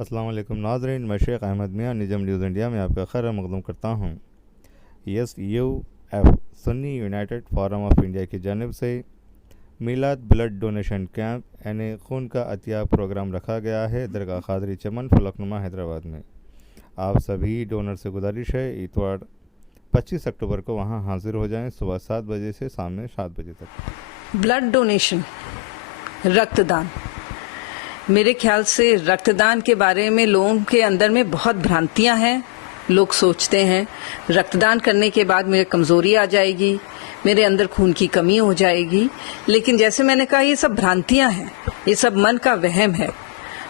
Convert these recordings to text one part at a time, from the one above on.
अस्सलाम वालेकुम नाज़रीन, मैं शेख अहमद मियाँ निज़म न्यूज़ इंडिया में आपका खैर मक़दूम करता हूँ। SUF Sunni United forum of India की जानिब से मिलाद ब्लड डोनेशन कैंप यानी खून का अतिया प्रोग्राम रखा गया है दरगाह क़ादरी चमन फलकनुमा हैदराबाद में। आप सभी डोनर से गुजारिश है इतवार 25 अक्टूबर को वहाँ हाजिर हो जाएं सुबह 7 बजे से शाम में 7 बजे तक। ब्लड डोनेशन, रक्तदान, मेरे ख्याल से रक्तदान के बारे में लोगों के अंदर में बहुत भ्रांतियां हैं। लोग सोचते हैं रक्तदान करने के बाद मेरे कमजोरी आ जाएगी, मेरे अंदर खून की कमी हो जाएगी। लेकिन जैसे मैंने कहा, ये सब भ्रांतियां हैं, ये सब मन का वहम है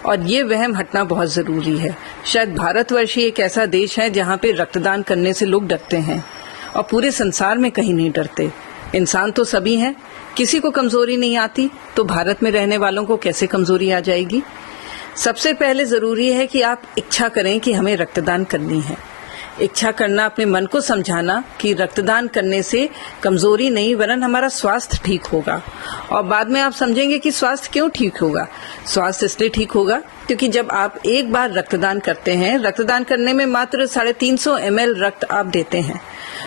और ये वहम हटना बहुत जरूरी है। शायद भारतवर्ष ही एक ऐसा देश है जहाँ पे रक्तदान करने से लोग डरते हैं और पूरे संसार में कहीं नहीं डरते। इंसान तो सभी हैं, किसी को कमजोरी नहीं आती, तो भारत में रहने वालों को कैसे कमजोरी आ जाएगी। सबसे पहले जरूरी है कि आप इच्छा करें कि हमें रक्तदान करनी है। इच्छा करना, अपने मन को समझाना कि रक्तदान करने से कमजोरी नहीं वरन हमारा स्वास्थ्य ठीक होगा। और बाद में आप समझेंगे कि स्वास्थ्य क्यों ठीक होगा। स्वास्थ्य इसलिए ठीक होगा क्योंकि जब आप एक बार रक्तदान करते हैं, रक्तदान करने में मात्र 350 ml रक्त आप देते हैं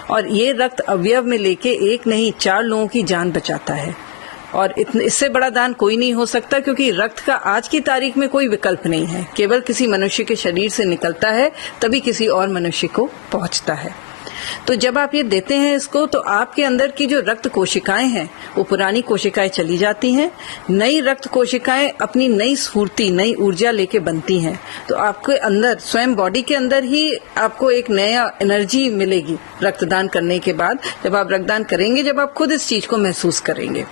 और ये रक्त अवयव में लेके एक नहीं 4 लोगों की जान बचाता है। और इससे बड़ा दान कोई नहीं हो सकता, क्योंकि रक्त का आज की तारीख में कोई विकल्प नहीं है। केवल किसी मनुष्य के शरीर से निकलता है तभी किसी और मनुष्य को पहुंचता है। तो जब आप ये देते हैं इसको, तो आपके अंदर की जो रक्त कोशिकाएं हैं वो पुरानी कोशिकाएं चली जाती हैं, नई रक्त कोशिकाएं अपनी नई स्फूर्ति, नई ऊर्जा लेके बनती हैं। तो आपके अंदर स्वयं बॉडी के अंदर ही आपको एक नया एनर्जी मिलेगी रक्तदान करने के बाद। जब आप रक्तदान करेंगे, जब आप खुद इस चीज को महसूस करेंगे।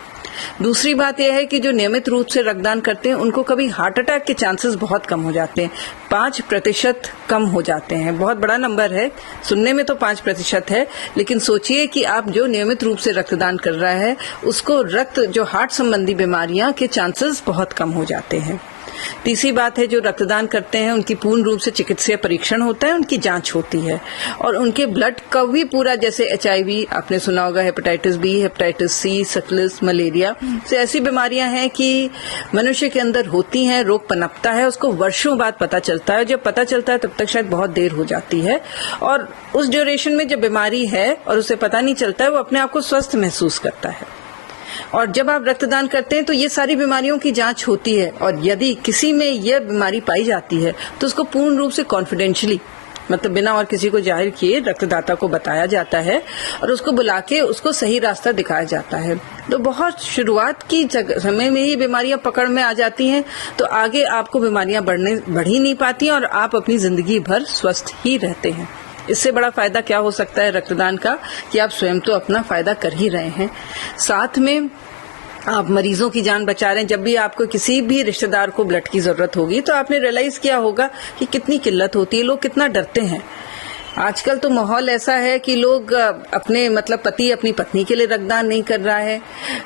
दूसरी बात यह है कि जो नियमित रूप से रक्तदान करते हैं उनको कभी हार्ट अटैक के चांसेस बहुत कम हो जाते हैं। 5% कम हो जाते हैं। बहुत बड़ा नंबर है, सुनने में तो 5% है, लेकिन सोचिए कि आप जो नियमित रूप से रक्तदान कर रहा है उसको जो हार्ट संबंधी बीमारियां के चांसेस बहुत कम हो जाते हैं। तीसरी बात है, जो रक्तदान करते हैं उनकी पूर्ण रूप से चिकित्सीय परीक्षण होता है, उनकी जांच होती है और उनके ब्लड का भी पूरा, जैसे HIV आपने सुना होगा, hepatitis B, hepatitis C, syphilis, malaria से ऐसी बीमारियां हैं कि मनुष्य के अंदर होती हैं, रोग पनपता है, उसको वर्षों बाद पता चलता है। जब पता चलता है तब तक शायद बहुत देर हो जाती है और उस ड्यूरेशन में जब बीमारी है और उसे पता नहीं चलता है, वो अपने आप को स्वस्थ महसूस करता है। और जब आप रक्तदान करते हैं तो ये सारी बीमारियों की जांच होती है और यदि किसी में यह बीमारी पाई जाती है तो उसको पूर्ण रूप से कॉन्फिडेंशियली, मतलब बिना और किसी को जाहिर किए, रक्तदाता को बताया जाता है और उसको बुला के उसको सही रास्ता दिखाया जाता है। तो बहुत शुरुआत की समय में ही बीमारियां पकड़ में आ जाती हैं, तो आगे आपको बीमारियां बढ़ ही नहीं पाती और आप अपनी जिंदगी भर स्वस्थ ही रहते हैं। इससे बड़ा फायदा क्या हो सकता है रक्तदान का, कि आप स्वयं तो अपना फायदा कर ही रहे हैं, साथ में आप मरीजों की जान बचा रहे हैं। जब भी आपको किसी भी रिश्तेदार को ब्लड की जरूरत होगी तो आपने रियलाइज किया होगा कि कितनी किल्लत होती है, लोग कितना डरते हैं। आजकल तो माहौल ऐसा है कि लोग अपने, मतलब पति अपनी पत्नी के लिए रक्तदान नहीं कर रहा है,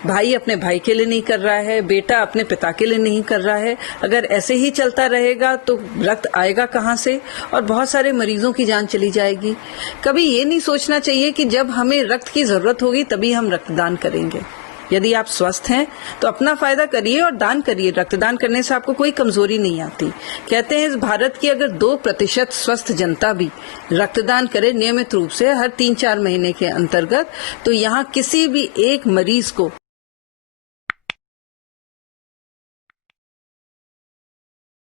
भाई अपने भाई के लिए नहीं कर रहा है, बेटा अपने पिता के लिए नहीं कर रहा है। अगर ऐसे ही चलता रहेगा तो रक्त आएगा कहाँ से और बहुत सारे मरीजों की जान चली जाएगी। कभी ये नहीं सोचना चाहिए कि जब हमें रक्त की जरूरत होगी तभी हम रक्तदान करेंगे। यदि आप स्वस्थ हैं तो अपना फायदा करिए और दान करिए। रक्तदान करने से आपको कोई कमजोरी नहीं आती। कहते हैं इस भारत की अगर 2% स्वस्थ जनता भी रक्तदान करे नियमित रूप से हर 3-4 महीने के अंतर्गत, तो यहाँ किसी भी एक मरीज को